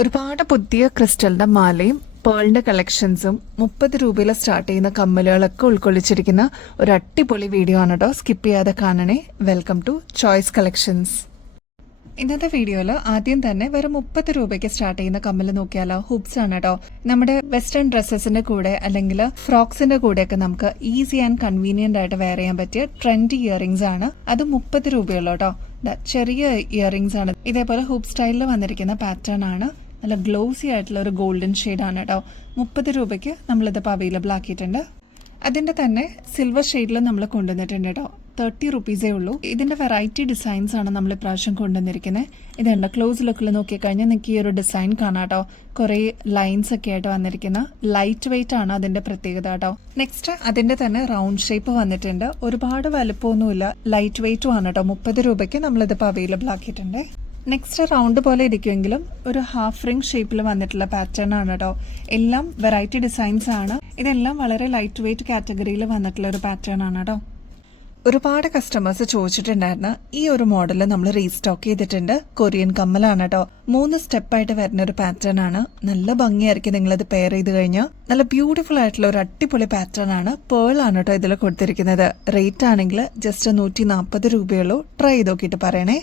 ഒരുപാട് പുതിയ ക്രിസ്റ്റലിന്റെ മാലയും പേളിന്റെ കളക്ഷൻസും 30 രൂപയിൽ സ്റ്റാർട്ട് ചെയ്യുന്ന കമ്മലുകളൊക്കെ ഉൾക്കൊള്ളിച്ചിരിക്കുന്ന ഒരു അടിപൊളി വീഡിയോ ആണ് കേട്ടോ. സ്കിപ്പ് ചെയ്യാതെ കാണണേ. Welcome to choice collections. ഇന്നത്തെ വീഡിയോയിൽ ആദ്യം തന്നെ വെറും 30 രൂപയ്ക്ക് സ്റ്റാർട്ട് ചെയ്യുന്ന കമ്മൽ നോക്കിയാലോ. ഹുബ്സ് ആണ് കേട്ടോ. നമ്മുടെ വെസ്റ്റേൺ ഡ്രസ്സസിന്റെ കൂടെ അല്ലെങ്കിൽ ഫ്രോക്സിന്റെ കൂടെയൊക്കെ നമുക്ക് ഈസി ആൻഡ് കൺവീനിയന്റ് ആയിട്ട് വെയർ ചെയ്യാൻ പറ്റിയ ട്രെൻഡി ഇയറിംഗ്സ് ആണ്. അത് 30 രൂപയുള്ളൂ കേട്ടോ. ചെറിയ ഇയറിംഗ്സ് ആണ്. ഇതേപോലെ ഹുബ് സ്റ്റൈലിൽ വന്നിരിക്കുന്ന പാറ്റേൺ ആണ്. നല്ല ഗ്ലോസി ആയിട്ടുള്ള ഒരു ഗോൾഡൻ ഷെയ്ഡാണ് കേട്ടോ. 30 രൂപയ്ക്ക് നമ്മളിതിപ്പോൾ അവൈലബിൾ ആക്കിയിട്ടുണ്ട്. അതിന്റെ തന്നെ സിൽവർ ഷെയ്ഡിൽ നമ്മൾ കൊണ്ടുവന്നിട്ടുണ്ട് കേട്ടോ. 30 റുപ്പീസേ ഉള്ളൂ. ഇതിന്റെ വെറൈറ്റി ഡിസൈൻസ് ആണ് നമ്മൾ ഇപ്രാവശ്യം കൊണ്ടുവന്നിരിക്കുന്നത്. ഇതുണ്ട്, ക്ലോസ് ലുക്കിൽ നോക്കിക്കഴിഞ്ഞാൽ നിങ്ങൾക്ക് ഈ ഒരു ഡിസൈൻ കാണാം കേട്ടോ. കുറെ ലൈൻസ് ഒക്കെ ആയിട്ട് വന്നിരിക്കുന്ന ലൈറ്റ് വെയിറ്റ് ആണ് അതിന്റെ പ്രത്യേകത കേട്ടോ. നെക്സ്റ്റ് അതിന്റെ തന്നെ റൗണ്ട് ഷേപ്പ് വന്നിട്ടുണ്ട്. ഒരുപാട് വലുപ്പമൊന്നുമില്ല, ലൈറ്റ് വെയിറ്റും ആണ് കേട്ടോ. 30 രൂപയ്ക്ക് നമ്മളിതിപ്പോൾ അവൈലബിൾ ആക്കിയിട്ടുണ്ട്. നെക്സ്റ്റ് റൗണ്ട് പോലെ ഇരിക്കുമെങ്കിലും ഒരു ഹാഫ് റിംഗ് ഷേപ്പിൽ വന്നിട്ടുള്ള പാറ്റേൺ ആണ് കേട്ടോ. എല്ലാം വെറൈറ്റി ഡിസൈൻസ് ആണ്. ഇതെല്ലാം വളരെ ലൈറ്റ് വെയിറ്റ് കാറ്റഗറിയിൽ വന്നിട്ടുള്ള ഒരു പാറ്റേൺ ആണ് കേട്ടോ. ഒരുപാട് കസ്റ്റമേഴ്സ് ചോദിച്ചിട്ടുണ്ടായിരുന്നു. ഈ ഒരു മോഡൽ നമ്മൾ റീസ്റ്റോക്ക് ചെയ്തിട്ടുണ്ട്. കൊറിയൻ കമ്മലാണ് കേട്ടോ. 3 സ്റ്റെപ്പായിട്ട് വരുന്ന ഒരു പാറ്റേൺ ആണ്. നല്ല ഭംഗിയായിരിക്കും നിങ്ങളത് പെയർ ചെയ്ത് കഴിഞ്ഞാൽ. നല്ല ബ്യൂട്ടിഫുൾ ആയിട്ടുള്ള ഒരു അടിപൊളി പാറ്റേൺ ആണ്. പേൾ ആണ് കേട്ടോ ഇതിൽ കൊടുത്തിരിക്കുന്നത്. റേറ്റ് ആണെങ്കിൽ ജസ്റ്റ് 140 രൂപയുള്ളൂ. ട്രൈ ചെയ്ത് നോക്കിയിട്ട് പറയണേ.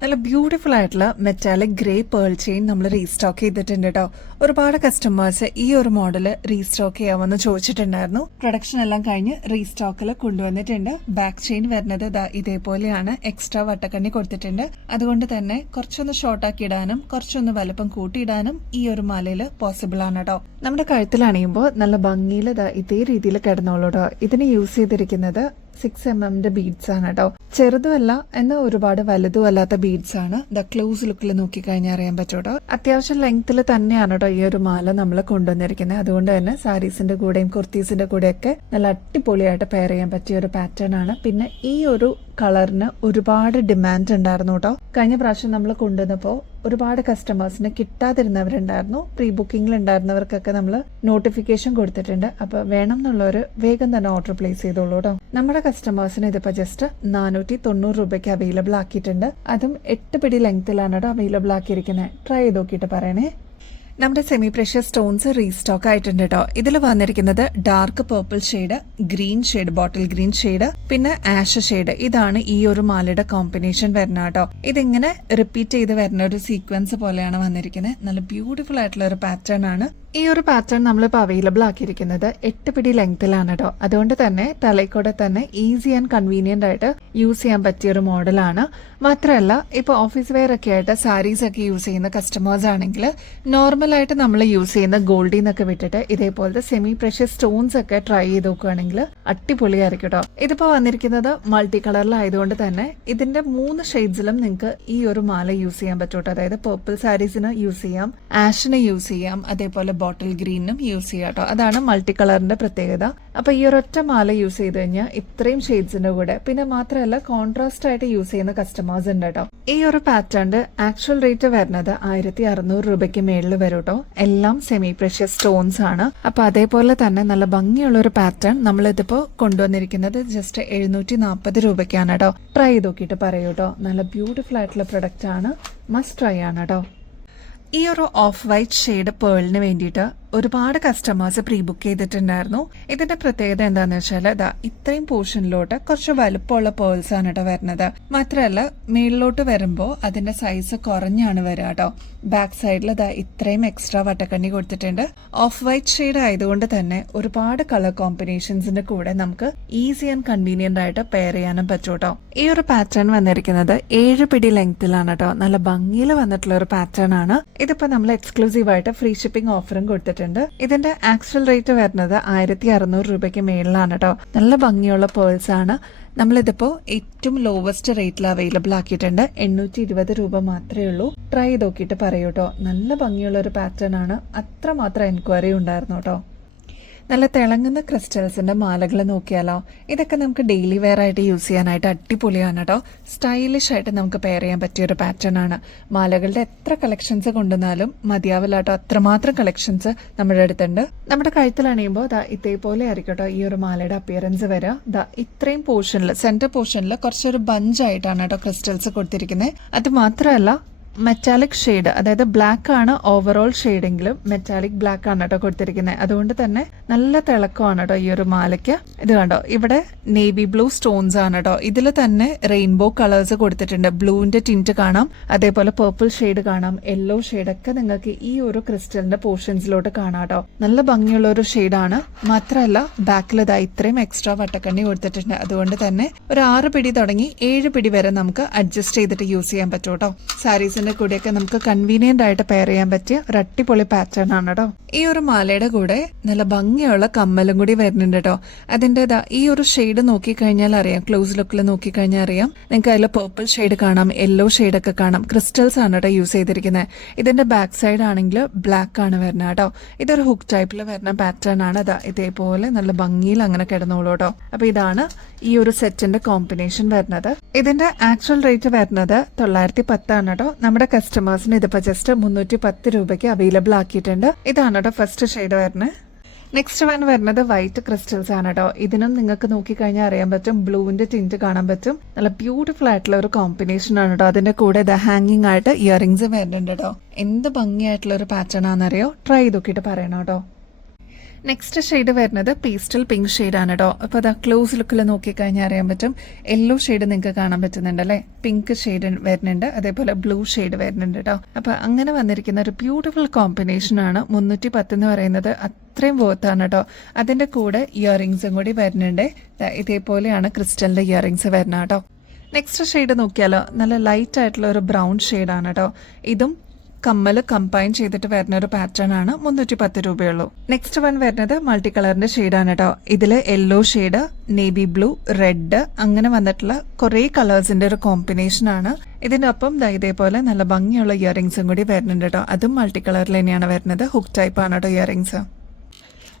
നല്ല ബ്യൂട്ടിഫുൾ ആയിട്ടുള്ള മെറ്റാലിക് ഗ്രേ പേൾ ചെയിൻ നമ്മൾ റീസ്റ്റോക്ക് ചെയ്തിട്ടുണ്ട് കേട്ടോ. ഒരുപാട് കസ്റ്റമേഴ്സ് ഈ ഒരു മോഡൽ റീസ്റ്റോക്ക് ചെയ്യാമെന്ന് ചോദിച്ചിട്ടുണ്ടായിരുന്നു. പ്രൊഡക്ഷൻ എല്ലാം കഴിഞ്ഞ് റീസ്റ്റോക്കിൽ കൊണ്ടുവന്നിട്ടുണ്ട്. ബാക്ക് ചെയിൻ വരുന്നത് ഇതേപോലെയാണ്. എക്സ്ട്രാ വട്ടക്കണ്ണി കൊടുത്തിട്ടുണ്ട്. അതുകൊണ്ട് തന്നെ കുറച്ചൊന്ന് ഷോർട്ടാക്കി ഇടാനും കുറച്ചൊന്ന് വലുപ്പം കൂട്ടിയിടാനും ഈ ഒരു മാലയിൽ പോസിബിൾ ആണ് കേട്ടോ. നമ്മുടെ കഴുത്തിൽ അണിയുമ്പോൾ നല്ല ഭംഗിയിൽ ഇതേ രീതിയിൽ കിടന്നോളൂ കേട്ടോ. ഇതിന് യൂസ് ചെയ്തിരിക്കുന്നത് 6mm ബീഡ്സ് ആണ് കേട്ടോ. ചെറുതുമല്ല എന്നാൽ ഒരുപാട് വലുതും അല്ലാത്ത ബീഡ്സ് ആണ്. ക്ലോസ് ലുക്കിൽ നോക്കിക്കഴിഞ്ഞാൽ അറിയാൻ പറ്റും കേട്ടോ. അത്യാവശ്യം ലെങ്ത്തിൽ തന്നെയാണ് കേട്ടോ ഈ ഒരു മാല നമ്മൾ കൊണ്ടുവന്നിരിക്കുന്നത്. അതുകൊണ്ട് തന്നെ സാരീസിന്റെ കൂടെയും കുർത്തീസിന്റെ കൂടെയൊക്കെ നല്ല അടിപൊളിയായിട്ട് പെയർ ചെയ്യാൻ പറ്റിയ ഒരു പാറ്റേൺ ആണ്. പിന്നെ ഈ ഒരു കളറിന് ഒരുപാട് ഡിമാൻഡ് ഉണ്ടായിരുന്നു കേട്ടോ. കഴിഞ്ഞ പ്രാവശ്യം നമ്മൾ കൊണ്ടുവന്നപ്പോൾ ഒരുപാട് കസ്റ്റമേഴ്സിന് കിട്ടാതിരുന്നവരുണ്ടായിരുന്നു. പ്രീ ബുക്കിംഗിൽ ഉണ്ടായിരുന്നവർക്കൊക്കെ നമ്മൾ നോട്ടിഫിക്കേഷൻ കൊടുത്തിട്ടുണ്ട്. അപ്പൊ വേണം എന്നുള്ളവർ വേഗം തന്നെ ഓർഡർ പ്ലേസ് ചെയ്തോളൂ കേട്ടോ. നമ്മുടെ കസ്റ്റമേഴ്സിന് ഇതിപ്പോ ജസ്റ്റ് 490 രൂപയ്ക്ക് അവൈലബിൾ ആക്കിയിട്ടുണ്ട്. അതും 8 പിടി ലെങ്ത്തിലാണ് കേട്ടോ അവൈലബിൾ ആക്കിയിരിക്കുന്നത്. ട്രൈ ചെയ്ത് നോക്കിയിട്ട് പറയണേ. നമ്മുടെ സെമി പ്രഷ്യസ് സ്റ്റോൺസ് റീസ്റ്റോക്ക് ആയിട്ടുണ്ട് കേട്ടോ. ഇതിൽ വന്നിരിക്കുന്നത് dark purple shade, green shade, bottle green shade, പിന്നെ ആഷ് ഷെയ്ഡ്. ഇതാണ് ഈ ഒരു മാലയുടെ കോമ്പിനേഷൻ വരുന്ന കേട്ടോ. ഇതിങ്ങനെ റിപ്പീറ്റ് ചെയ്ത് വരുന്ന ഒരു സീക്വൻസ് പോലെയാണ് വന്നിരിക്കുന്നത്. നല്ല ബ്യൂട്ടിഫുൾ ആയിട്ടുള്ള ഒരു പാറ്റേൺ ആണ്. ഈ ഒരു പാറ്റേൺ നമ്മളിപ്പോൾ അവൈലബിൾ ആക്കിയിരിക്കുന്നത് 8 പിടി ലെങ്ത്തിലാണ് കേട്ടോ. അതുകൊണ്ട് തന്നെ തലയ്ക്കൂടെ തന്നെ ഈസി ആൻഡ് കൺവീനിയന്റ് ആയിട്ട് യൂസ് ചെയ്യാൻ പറ്റിയ ഒരു മോഡലാണ്. മാത്രമല്ല ഇപ്പോൾ ഓഫീസ് വെയർ ഒക്കെ ആയിട്ട് സാരീസ് ഒക്കെ യൂസ് ചെയ്യുന്ന കസ്റ്റമേഴ്സ് ആണെങ്കിൽ നോർമലായിട്ട് നമ്മൾ യൂസ് ചെയ്യുന്ന ഗോൾഡിൽ നിന്നൊക്കെ വിട്ടിട്ട് ഇതേപോലത്തെ സെമി പ്രഷ്യസ് സ്റ്റോൺസ് ഒക്കെ ട്രൈ ചെയ്ത് നോക്കുകയാണെങ്കിൽ അടിപൊളിയായിരിക്കും കേട്ടോ. ഇതിപ്പോൾ വന്നിരിക്കുന്നത് മൾട്ടി കളറിലായതുകൊണ്ട് തന്നെ ഇതിന്റെ 3 ഷെയ്ഡ്സിലും നിങ്ങൾക്ക് ഈ ഒരു മാല യൂസ് ചെയ്യാൻ പറ്റും കേട്ടോ. അതായത് പേർപ്പിൾ സാരീസിന് യൂസ് ചെയ്യാം, ആഷിന് യൂസ് ചെയ്യാം, അതേപോലെ ബോട്ടിൽ ഗ്രീനും യൂസ് ചെയ്യാം കേട്ടോ. അതാണ് മൾട്ടി കളറിന്റെ പ്രത്യേകത. അപ്പൊ ഈ ഒരൊറ്റ മാല യൂസ് ചെയ്ത് കഴിഞ്ഞാൽ ഇത്രയും ഷെയ്ഡ്സിന്റെ കൂടെ പിന്നെ മാത്രമല്ല കോൺട്രാസ്റ്റ് ആയിട്ട് യൂസ് ചെയ്യുന്ന കസ്റ്റമേഴ്സ് ഉണ്ട് കേട്ടോ. ഈ ഒരു പാറ്റേണിന്റെ ആക്ച്വൽ റേറ്റ് വരുന്നത് 1600 രൂപയ്ക്ക് മേളിൽ വരും കേട്ടോ. എല്ലാം സെമി പ്രഷ്യസ് സ്റ്റോൺസ് ആണ്. അപ്പൊ അതേപോലെ തന്നെ നല്ല ഭംഗിയുള്ള ഒരു പാറ്റേൺ നമ്മൾ ഇതിപ്പോ കൊണ്ടുവന്നിരിക്കുന്നത് ജസ്റ്റ് 740 രൂപയ്ക്കാണ് കേട്ടോ. ട്രൈ ചെയ്ത് നോക്കിയിട്ട് പറയൂ കേട്ടോ. നല്ല ബ്യൂട്ടിഫുൾ ആയിട്ടുള്ള പ്രൊഡക്റ്റ് ആണ്. മസ്റ്റ് ട്രൈ ആണ് കേട്ടോ. ഈ ഒരു ഓഫ് വൈറ്റ് ഷെയ്ഡ് പേളിന് വേണ്ടിയിട്ട് ഒരുപാട് കസ്റ്റമേഴ്സ് പ്രീ ബുക്ക് ചെയ്തിട്ടുണ്ടായിരുന്നു. ഇതിന്റെ പ്രത്യേകത എന്താന്ന് വെച്ചാൽ ഇത്രയും പോർഷനിലോട്ട് കുറച്ച് വലുപ്പമുള്ള പേൾസ് ആണ് കേട്ടോ വരുന്നത്. മാത്രമല്ല മേളിലോട്ട് വരുമ്പോൾ അതിന്റെ സൈസ് കുറഞ്ഞാണ് വരിക കേട്ടോ. ബാക്ക് സൈഡിൽ ഇത്രയും എക്സ്ട്രാ വട്ടക്കണ്ണി കൊടുത്തിട്ടുണ്ട്. ഓഫ് വൈറ്റ് ഷെയ്ഡ് ആയതുകൊണ്ട് തന്നെ ഒരുപാട് കളർ കോമ്പിനേഷൻസിന്റെ കൂടെ നമുക്ക് ഈസി ആൻഡ് കൺവീനിയന്റ് ആയിട്ട് പെയർ ചെയ്യാനും പറ്റും കേട്ടോ. ഈ ഒരു പാറ്റേൺ വന്നിരിക്കുന്നത് 7 പിടി ലെങ്ത്തിലാണ് കേട്ടോ. നല്ല ഭംഗിയിൽ വന്നിട്ടുള്ള ഒരു പാറ്റേൺ ആണ്. ഇതിപ്പോ നമ്മൾ എക്സ്ക്ലൂസീവ് ആയിട്ട് ഫ്രീ ഷിപ്പിംഗ് ഓഫറും കൊടുത്തിട്ടുണ്ട്. ഇതിന്റെ ആക്ച്വൽ റേറ്റ് വരുന്നത് 1600 രൂപയ്ക്ക് മേളിലാണ് കേട്ടോ. നല്ല ഭംഗിയുള്ള പേൾസ് ആണ്. നമ്മളിതിപ്പോ ഏറ്റവും ലോവസ്റ്റ് റേറ്റിൽ അവൈലബിൾ ആക്കിയിട്ടുണ്ട്. 820 രൂപ മാത്രമേ ഉള്ളൂ. ട്രൈ ചെയ്ത് നോക്കിയിട്ട് പറയൂ കേട്ടോ. നല്ല ഭംഗിയുള്ള ഒരു പാറ്റേൺ ആണ്. അത്രമാത്രം എൻക്വയറി ഉണ്ടായിരുന്നു കേട്ടോ. നല്ല തിളങ്ങുന്ന ക്രിസ്റ്റൽസിന്റെ മാലകൾ നോക്കിയാലോ. ഇതൊക്കെ നമുക്ക് ഡെയിലി വെയർ ആയിട്ട് യൂസ് ചെയ്യാനായിട്ട് അടിപൊളിയാണ് കേട്ടോ. സ്റ്റൈലിഷ് ആയിട്ട് നമുക്ക് പെയർ ചെയ്യാൻ പറ്റിയ ഒരു പാറ്റേൺ ആണ്. മാലകളുടെ എത്ര കളക്ഷൻസ് കൊണ്ടുവന്നാലും മതിയാവില്ല കേട്ടോ. അത്രമാത്രം കളക്ഷൻസ് നമ്മുടെ അടുത്തുണ്ട്. നമ്മുടെ കഴുത്തിൽ അണിയുമ്പോൾ ഇതേപോലെ ആയിരിക്കും കേട്ടോ ഈ ഒരു മാലയുടെ അപ്പിയറൻസ് വരിക. ഇത്രയും പോർഷനിൽ സെന്റർ പോർഷനിൽ കുറച്ചൊരു ബഞ്ചായിട്ടാണ് കേട്ടോ ക്രിസ്റ്റൽസ് കൊടുത്തിരിക്കുന്നത്. അത് മാത്രമല്ല മെറ്റാലിക് ഷെയ്ഡ്, അതായത് ബ്ലാക്ക് ആണ് ഓവറോൾ ഷെയ്ഡെങ്കിലും മെറ്റാലിക് ബ്ലാക്ക് ആണ് കേട്ടോ കൊടുത്തിരിക്കുന്നത്. അതുകൊണ്ട് തന്നെ നല്ല തിളക്കമാണ് കേട്ടോ ഈ ഒരു മാലയ്ക്ക്. ഇത് കണ്ടോ, ഇവിടെ നേവി ബ്ലൂ സ്റ്റോൺസ് ആണ് കേട്ടോ. ഇതിൽ തന്നെ റെയിൻബോ കളേഴ്സ് കൊടുത്തിട്ടുണ്ട്. ബ്ലൂവിന്റെ ടിന്റ് കാണാം, അതേപോലെ പേർപ്പിൾ ഷെയ്ഡ് കാണാം, യെല്ലോ ഷെയ്ഡൊക്കെ നിങ്ങൾക്ക് ഈ ഒരു ക്രിസ്റ്റലിന്റെ പോർഷൻസിലോട്ട് കാണാം കേട്ടോ. നല്ല ഭംഗിയുള്ള ഒരു ഷെയ്ഡാണ്. മാത്രമല്ല ബാക്കിൽ ഇതാ ഇത്രയും എക്സ്ട്രാ വട്ടക്കണ്ണി കൊടുത്തിട്ടുണ്ട്. അതുകൊണ്ട് തന്നെ ഒരു 6 പിടി തുടങ്ങി 7 പിടി വരെ നമുക്ക് അഡ്ജസ്റ്റ് ചെയ്തിട്ട് യൂസ് ചെയ്യാൻ പറ്റും കേട്ടോ. സാരീസിന്റെ കൂടെയൊക്കെ നമുക്ക് കൺവീനിയന്റ് ആയിട്ട് പെയർ ചെയ്യാൻ പറ്റിയ ഒരു അടിപൊളി പാറ്റേൺ ആണ് കേട്ടോ. ഈ ഒരു മാലയുടെ കൂടെ നല്ല ഭംഗിയുള്ള കമ്മലും കൂടി വരുന്നുണ്ട് കേട്ടോ. അതിൻ്റെതാ ഈ ഒരു ഷെയ്ഡ് നോക്കിക്കഴിഞ്ഞാൽ അറിയാം, ക്ലോസ് ലുക്കിൽ നോക്കിക്കഴിഞ്ഞാൽ അറിയാം നിങ്ങൾക്ക് അതിൽ പേർപ്പിൾ ഷെയ്ഡ് കാണാം, യെല്ലോ ഷെയ്ഡൊക്കെ കാണാം. ക്രിസ്റ്റൽസ് ആണ് കേട്ടോ യൂസ് ചെയ്തിരിക്കുന്നത്. ഇതിന്റെ ബാക്ക് സൈഡ് ആണെങ്കിൽ ബ്ലാക്ക് ആണ് വരുന്നത് കേട്ടോ. ഇതൊരു ഹുക്ക് ടൈപ്പിൽ വരുന്ന പാറ്റേൺ ആണ്. അതാ ഇതേപോലെ നല്ല ഭംഗിയിൽ അങ്ങനെ കിടന്നോളൂ കേട്ടോ. അപ്പൊ ഇതാണ് ഈ ഒരു സെറ്റിന്റെ കോമ്പിനേഷൻ വരുന്നത്. ഇതിന്റെ ആക്ച്വൽ റേറ്റ് വരുന്നത് 910 ആണ് കേട്ടോ. നമ്മുടെ കസ്റ്റമേഴ്സിന് ഇതിപ്പോ ജസ്റ്റ് 310 രൂപയ്ക്ക് അവൈലബിൾ ആക്കിയിട്ടുണ്ട്. ഇതാണ് കേട്ടോ ഫസ്റ്റ് ഷെയ്ഡ് വരുന്നത്. നെക്സ്റ്റ് വൺ വരുന്നത് വൈറ്റ് ക്രിസ്റ്റൽസ് ആണ് കേട്ടോ. ഇതിനും നിങ്ങൾക്ക് നോക്കിക്കഴിഞ്ഞാൽ അറിയാൻ പറ്റും, ബ്ലൂവിന്റെ ടിന്റ് കാണാൻ പറ്റും. നല്ല ബ്യൂട്ടിഫുൾ ആയിട്ടുള്ള ഒരു കോമ്പിനേഷൻ ആണ് കേട്ടോ. അതിന്റെ കൂടെ ഹാങ്ങിങ് ആയിട്ട് ഇയറിംഗ്സ് വരുന്നുണ്ട് കേട്ടോ. എന്ത് ഭംഗിയായിട്ടുള്ള ഒരു പാറ്റേൺ ആണെന്നറിയോ, ട്രൈ ചെയ്ത് നോക്കിയിട്ട് പറയണം കേട്ടോ. നെക്സ്റ്റ് ഷെയ്ഡ് വരുന്നത് പേസ്റ്റൽ പിങ്ക് ഷെയ്ഡാണ് കേട്ടോ. അപ്പോൾ അത് ക്ലോസ് ലുക്കിൽ നോക്കിക്കഴിഞ്ഞാൽ അറിയാൻ പറ്റും. യെല്ലോ ഷെയ്ഡ് നിങ്ങൾക്ക് കാണാൻ പറ്റുന്നുണ്ട് അല്ലേ, പിങ്ക് ഷെയ്ഡ് വരുന്നുണ്ട്, അതേപോലെ ബ്ലൂ ഷെയ്ഡ് വരുന്നുണ്ട് കേട്ടോ. അപ്പോൾ അങ്ങനെ വന്നിരിക്കുന്ന ഒരു ബ്യൂട്ടിഫുൾ കോമ്പിനേഷൻ ആണ്. 310 എന്ന് പറയുന്നത് അത്രയും വർത്താണ് കേട്ടോ. അതിന്റെ കൂടെ ഇയറിംഗ്സും കൂടി വരുന്നുണ്ട്. ഇതേപോലെയാണ് ക്രിസ്റ്റലിന്റെ ഇയറിംഗ്സ് വരുന്നത് കേട്ടോ. നെക്സ്റ്റ് ഷെയ്ഡ് നോക്കിയാലോ, നല്ല ലൈറ്റ് ആയിട്ടുള്ള ഒരു ബ്രൗൺ ഷെയ്ഡാണ് കേട്ടോ. ഇതും കമ്മല് കമ്പൈൻ ചെയ്തിട്ട് വരുന്ന ഒരു പാറ്റേൺ ആണ്. 310 രൂപയുള്ളൂ. നെക്സ്റ്റ് വൺ വരുന്നത് മൾട്ടി കളറിന്റെ ഷെയ്ഡാണ് കേട്ടോ. ഇതില് yellow shade, navy blue, red അങ്ങനെ വന്നിട്ടുള്ള കുറെ കളേഴ്സിന്റെ ഒരു കോമ്പിനേഷൻ ആണ്. ഇതിനൊപ്പം ഇതേപോലെ നല്ല ഭംഗിയുള്ള ഇയറിംഗ്സും കൂടി വരുന്നുണ്ട് കേട്ടോ. അതും മൾട്ടി കളറിൽ തന്നെയാണ് വരുന്നത്. ഹുക്ക് ടൈപ്പ് ആണ് കേട്ടോ ഇയറിംഗ്സ്.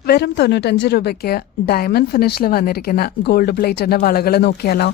വെറും 95 രൂപയ്ക്ക് ഡയമണ്ട് ഫിനിഷിൽ വന്നിരിക്കുന്ന ഗോൾഡ് പ്ലേറ്റിന്റെ വളകൾ നോക്കിയാലോ.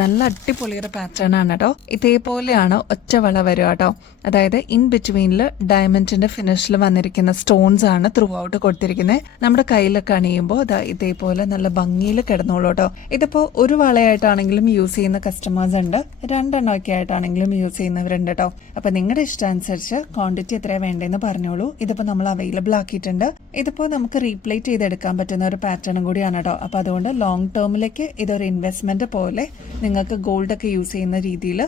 നല്ല അടിപൊളിയൊരു പാറ്റേൺ ആണ് കേട്ടോ. ഇതേപോലെയാണ് ഒറ്റ വള വരിക കേട്ടോ. അതായത് ഇൻ ബിറ്റ്വീനിൽ ഡയമണ്ടിന്റെ ഫിനിഷിൽ വന്നിരിക്കുന്ന സ്റ്റോൺസ് ആണ് ത്രൂ ഔട്ട് കൊടുത്തിരിക്കുന്നത്. നമ്മുടെ കയ്യിലൊക്കെ അണിയുമ്പോൾ ഇതേപോലെ നല്ല ഭംഗിയിൽ കിടന്നോളൂ കേട്ടോ. ഇതിപ്പോ ഒരു വളയായിട്ടാണെങ്കിലും യൂസ് ചെയ്യുന്ന കസ്റ്റമേഴ്സ് ഉണ്ട്, 2 എണ്ണമൊക്കെ ആയിട്ടാണെങ്കിലും യൂസ് ചെയ്യുന്നവരുണ്ട് കേട്ടോ. അപ്പൊ നിങ്ങളുടെ ഇഷ്ടാനുസരിച്ച് ക്വാണ്ടിറ്റി എത്രയാണ് വേണ്ടതെന്ന് പറഞ്ഞോളൂ. ഇതിപ്പോ നമ്മൾ അവൈലബിൾ ആക്കിയിട്ടുണ്ട്. ഇതിപ്പോ നമുക്ക് റീപ്ലേസ് ചെയ്തെടുക്കാൻ പറ്റുന്ന ഒരു പാറ്റേണും കൂടിയാണ് കേട്ടോ. അപ്പൊ അതുകൊണ്ട് ലോങ് ടേമിലേക്ക് ഇതൊരു ഇൻവെസ്റ്റ്മെന്റ് പോലെ നിങ്ങൾക്ക് ഗോൾഡ് ഒക്കെ യൂസ് ചെയ്യുന്ന രീതിയിൽ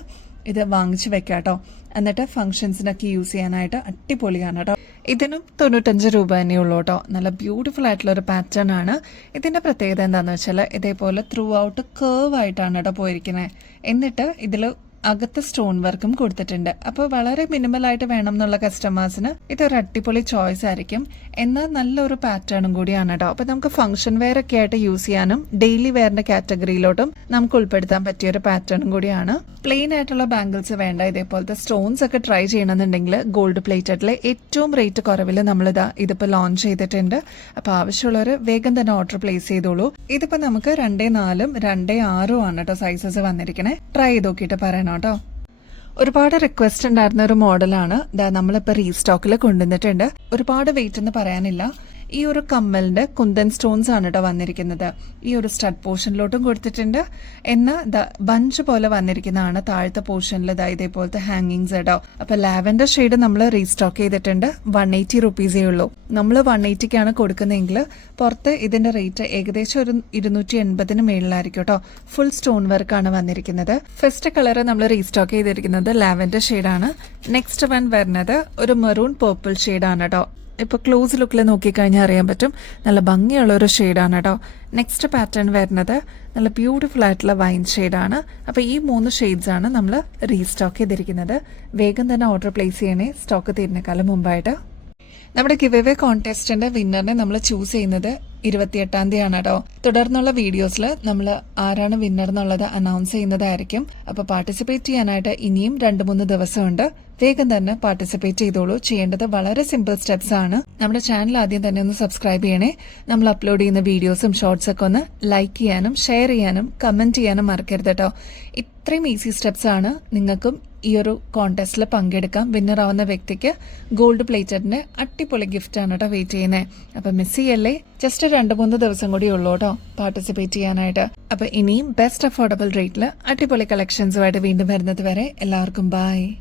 ഇത് വാങ്ങിച്ചു വെക്കാം കേട്ടോ. എന്നിട്ട് ഫംഗ്ഷൻസിനൊക്കെ യൂസ് ചെയ്യാനായിട്ട് അടിപൊളിയാണ് കേട്ടോ. ഇതിനും 95 രൂപ തന്നെയുള്ളൂ കേട്ടോ. നല്ല ബ്യൂട്ടിഫുൾ ആയിട്ടുള്ള ഒരു പാറ്റേൺ ആണ്. ഇതിന്റെ പ്രത്യേകത എന്താണെന്ന് വെച്ചാൽ ഇതേപോലെ ത്രൂ ഔട്ട് കേർവ് ആയിട്ടാണ് കേട്ടോ പോയിരിക്കുന്നത്. എന്നിട്ട് ഇതിൽ അകത്ത് സ്റ്റോൺ വർക്കും കൊടുത്തിട്ടുണ്ട്. അപ്പോൾ വളരെ മിനിമൽ ആയിട്ട് വേണം എന്നുള്ള കസ്റ്റമേഴ്സിന് ഇതൊരു അടിപൊളി ചോയ്സ് ആയിരിക്കും. എന്നാൽ നല്ലൊരു പാറ്റേണും കൂടിയാണ് കേട്ടോ. അപ്പൊ നമുക്ക് ഫംഗ്ഷൻ വെയർ ഒക്കെ ആയിട്ട് യൂസ് ചെയ്യാനും ഡെയിലി വെയറിന്റെ കാറ്റഗറിയിലോട്ടും നമുക്ക് ഉൾപ്പെടുത്താൻ പറ്റിയ ഒരു പാറ്റേണും കൂടിയാണ്. പ്ലെയിൻ ആയിട്ടുള്ള ബാംഗിൾസ് വേണ്ട, ഇതേപോലത്തെ സ്റ്റോൺസ് ഒക്കെ ട്രൈ ചെയ്യണമെന്നുണ്ടെങ്കിൽ ഗോൾഡ് പ്ലേറ്റഡിലെ ഏറ്റവും റേറ്റ് കുറവിൽ നമ്മളിതാ ഇതിപ്പോ ലോഞ്ച് ചെയ്തിട്ടുണ്ട്. അപ്പൊ ആവശ്യമുള്ളവർ വേഗം തന്നെ ഓർഡർ പ്ലേസ് ചെയ്തോളൂ. ഇതിപ്പോ നമുക്ക് 2.4 2.6 ആണ് കേട്ടോ സൈസസ് വന്നിരിക്കണേ. ട്രൈ ചെയ്ത് നോക്കിയിട്ട് പറയണം കേട്ടോ. ഒരുപാട് റിക്വസ്റ്റ് ഉണ്ടായിരുന്ന ഒരു മോഡലാണ് നമ്മളിപ്പോ റീസ്റ്റോക്കിൽ കൊണ്ടുവന്നിട്ടുണ്ട്. ഒരുപാട് വെയിറ്റ് എന്ന് പറയാനില്ല. ഈ ഒരു കമ്മലിന്റെ കുന്തൻ സ്റ്റോൺസ് ആണ് കേട്ടോ വന്നിരിക്കുന്നത്. ഈ ഒരു സ്റ്റഡ് പോർഷനിലോട്ടും കൊടുത്തിട്ടുണ്ട്. എന്നാൽ ബഞ്ച് പോലെ വന്നിരിക്കുന്നതാണ് താഴത്തെ പോർഷനിൽ ഇതേപോലത്തെ ഹാങ്ങിങ്സ് കേട്ടോ. അപ്പൊ ലാവൻഡർ ഷെയ്ഡ് നമ്മൾ റീസ്റ്റോക്ക് ചെയ്തിട്ടുണ്ട്. 180 റുപ്പീസേ ഉള്ളൂ. നമ്മൾ 180ക്കാണ് കൊടുക്കുന്നതെങ്കിൽ പുറത്ത് ഇതിന്റെ റേറ്റ് ഏകദേശം ഒരു 280 മേളിലായിരിക്കും കേട്ടോ. ഫുൾ സ്റ്റോൺ വർക്കാണ് വന്നിരിക്കുന്നത്. ഫസ്റ്റ് കളർ നമ്മൾ റീസ്റ്റോക്ക് ചെയ്തിരിക്കുന്നത് ലാവൻഡർ ഷെയ്ഡാണ്. നെക്സ്റ്റ് വൺ വരുന്നത് ഒരു മെറൂൺ പേർപ്പിൾ ഷെയ്ഡാണ് കേട്ടോ. ഇപ്പോൾ ക്ലോസ് ലുക്കിൽ നോക്കിക്കഴിഞ്ഞാൽ അറിയാൻ പറ്റും, നല്ല ഭംഗിയുള്ള ഒരു ഷെയ്ഡാണ് കേട്ടോ. നെക്സ്റ്റ് പാറ്റേൺ വരുന്നത് നല്ല ബ്യൂട്ടിഫുൾ ആയിട്ടുള്ള വൈൻ ഷെയ്ഡാണ്. അപ്പോൾ ഈ 3 ഷെയ്ഡ്സ് ആണ് നമ്മൾ റീസ്റ്റോക്ക് ചെയ്തിരിക്കുന്നത്. വേഗം തന്നെ ഓർഡർ പ്ലേസ് ചെയ്യണേ, സ്റ്റോക്ക് തീരുന്നേക്കാളും മുമ്പായിട്ട്. നമ്മുടെ ഗിവ് അവേ കോൺടെസ്റ്റിന്റെ വിന്നറിനെ നമ്മൾ ചൂസ് ചെയ്യുന്നത് 28-ാം തീയതിയാണ് കേട്ടോ. തുടർന്നുള്ള വീഡിയോസിൽ നമ്മൾ ആരാണ് വിന്നർ എന്നുള്ളത് അനൗൺസ് ചെയ്യുന്നതായിരിക്കും. അപ്പൊ പാർട്ടിസിപ്പേറ്റ് ചെയ്യാനായിട്ട് ഇനിയും 2-3 ദിവസമുണ്ട്. വേഗം തന്നെ പാർട്ടിസിപ്പേറ്റ് ചെയ്തോളൂ. ചെയ്യേണ്ടത് വളരെ സിമ്പിൾ സ്റ്റെപ്സ് ആണ്. നമ്മുടെ ചാനൽ ആദ്യം തന്നെ ഒന്ന് സബ്സ്ക്രൈബ് ചെയ്യണേ. നമ്മൾ അപ്ലോഡ് ചെയ്യുന്ന വീഡിയോസും ഷോർട്സ് ഒക്കെ ഒന്ന് ലൈക്ക് ചെയ്യാനും ഷെയർ ചെയ്യാനും കമന്റ് ചെയ്യാനും മറക്കരുത് കേട്ടോ. ഇത്രയും ഈസി സ്റ്റെപ്സ് ആണ്. നിങ്ങൾക്കും ഈ ഒരു കോൺടെസ്റ്റിൽ പങ്കെടുക്കാം. വിന്നർ ആവുന്ന വ്യക്തിക്ക് ഗോൾഡ് പ്ലേറ്റഡിന്റെ അടിപൊളി ഗിഫ്റ്റ് ആണ് കേട്ടോ വെയിറ്റ് ചെയ്യുന്നത്. അപ്പൊ മിസ് ചെയ്യല്ലേ. ജസ്റ്റ് 2-3 ദിവസം കൂടി ഉള്ളൂ കേട്ടോ പാർട്ടിസിപ്പേറ്റ് ചെയ്യാനായിട്ട്. അപ്പൊ ഇനിയും ബെസ്റ്റ് അഫോർഡബിൾ റേറ്റിൽ അടിപൊളി കളക്ഷൻസുമായിട്ട് വീണ്ടും വരുന്നത് വരെ എല്ലാവർക്കും ബൈ.